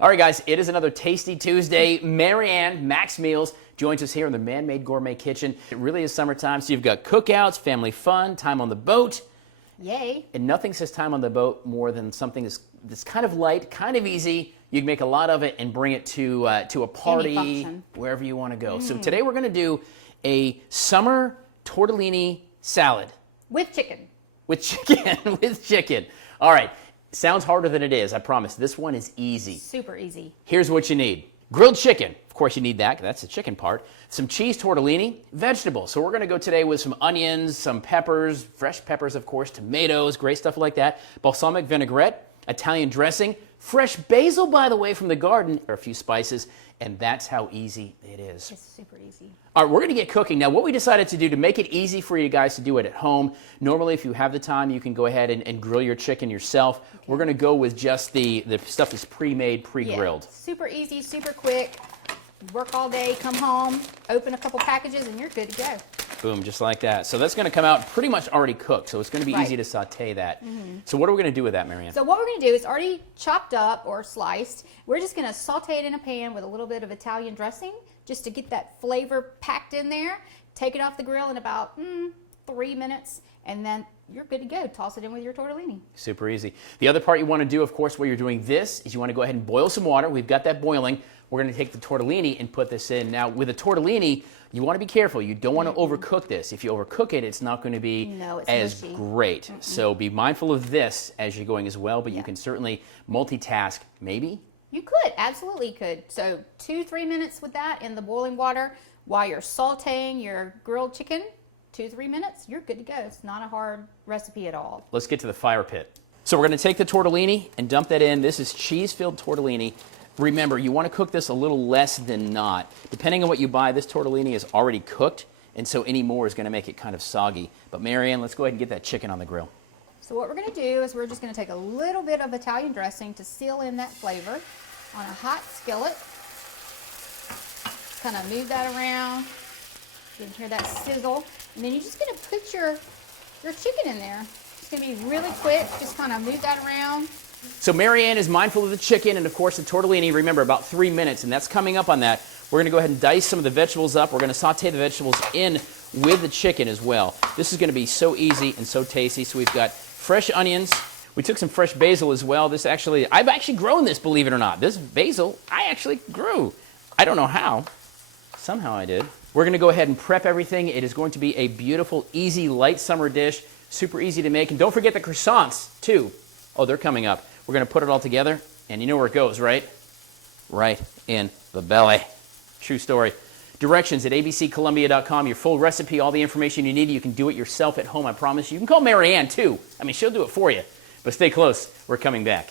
All right, guys, it is another Tasty Tuesday. Marianne, Max Meals, joins us here in the Man-Made Gourmet Kitchen. It really is summertime, so you've got cookouts, family fun, time on the boat. Yay. And nothing says time on the boat more than something that's kind of light, kind of easy. You can make a lot of it and bring it to a party, wherever you want to go. So today we're going to do a summer tortellini salad. With chicken. With chicken, with chicken. All right, sounds harder than it is, I promise. This one is easy. Super easy. Here's what you need. Grilled chicken. Of course you need that, 'cause that's the chicken part. Some cheese tortellini, vegetables. So we're going to go today with some onions, some peppers, fresh peppers, of course, tomatoes, great stuff like that. Balsamic vinaigrette, Italian dressing, fresh basil, by the way, from the garden, or a few spices, and that's how easy it is. It's super easy. All right, we're going to get cooking. Now, what we decided to do to make it easy for you guys to do it at home, normally if you have the time, you can go ahead and grill your chicken yourself. Okay. We're going to go with just the stuff that's pre-made, pre-grilled. Yeah. Super easy, super quick. Work all day, come home, open a couple packages, and you're good to go. Boom, just like that. So that's going to come out pretty much already cooked, so it's going to be easy to saute that. So what are we going to do with that, Marianne? So what we're going to do is already chopped up or sliced. We're just going to saute it in a pan with a little bit of Italian dressing just to get that flavor packed in there. Take it off the grill in about 3 minutes, and then you're good to go. Toss it in with your tortellini. Super easy. The other part you want to do, of course, while you're doing this is you want to go ahead and boil some water. We've got that boiling. We're going to take the tortellini and put this in. Now, with a tortellini, you want to be careful. You don't want to overcook this. If you overcook it, it's not going to be as great. So be mindful of this as you're going as well, but you can certainly multitask, maybe? You could, absolutely could. So 2-3 minutes with that in the boiling water while you're sauteing your grilled chicken. 2-3 minutes, you're good to go. It's not a hard recipe at all. Let's get to the fire pit. So we're going to take the tortellini and dump that in. This is cheese-filled tortellini. Remember, you want to cook this a little less than not. Depending on what you buy, this tortellini is already cooked, and so any more is going to make it kind of soggy. But Marianne, let's go ahead and get that chicken on the grill. So what we're going to do is we're just going to take a little bit of Italian dressing to seal in that flavor on a hot skillet. Kind of move that around. You can hear that sizzle. And then you're just going to put your chicken in there. It's going to be really quick. Just kind of move that around. So Marianne is mindful of the chicken and, of course, the tortellini. Remember, about 3 minutes, and that's coming up on that. We're going to go ahead and dice some of the vegetables up. We're going to saute the vegetables in with the chicken as well. This is going to be so easy and so tasty. So we've got fresh onions. We took some fresh basil as well. I've actually grown this, believe it or not. This basil, I actually grew. I don't know how. Somehow I did. We're going to go ahead and prep everything. It is going to be a beautiful, easy, light summer dish. Super easy to make. And don't forget the croissants, too. Oh, they're coming up. We're going to put it all together, and you know where it goes, right? Right in the belly. True story. Directions at abccolumbia.com. Your full recipe, all the information you need. You can do it yourself at home, I promise you. You can call Marianne, too. I mean, she'll do it for you. But stay close. We're coming back.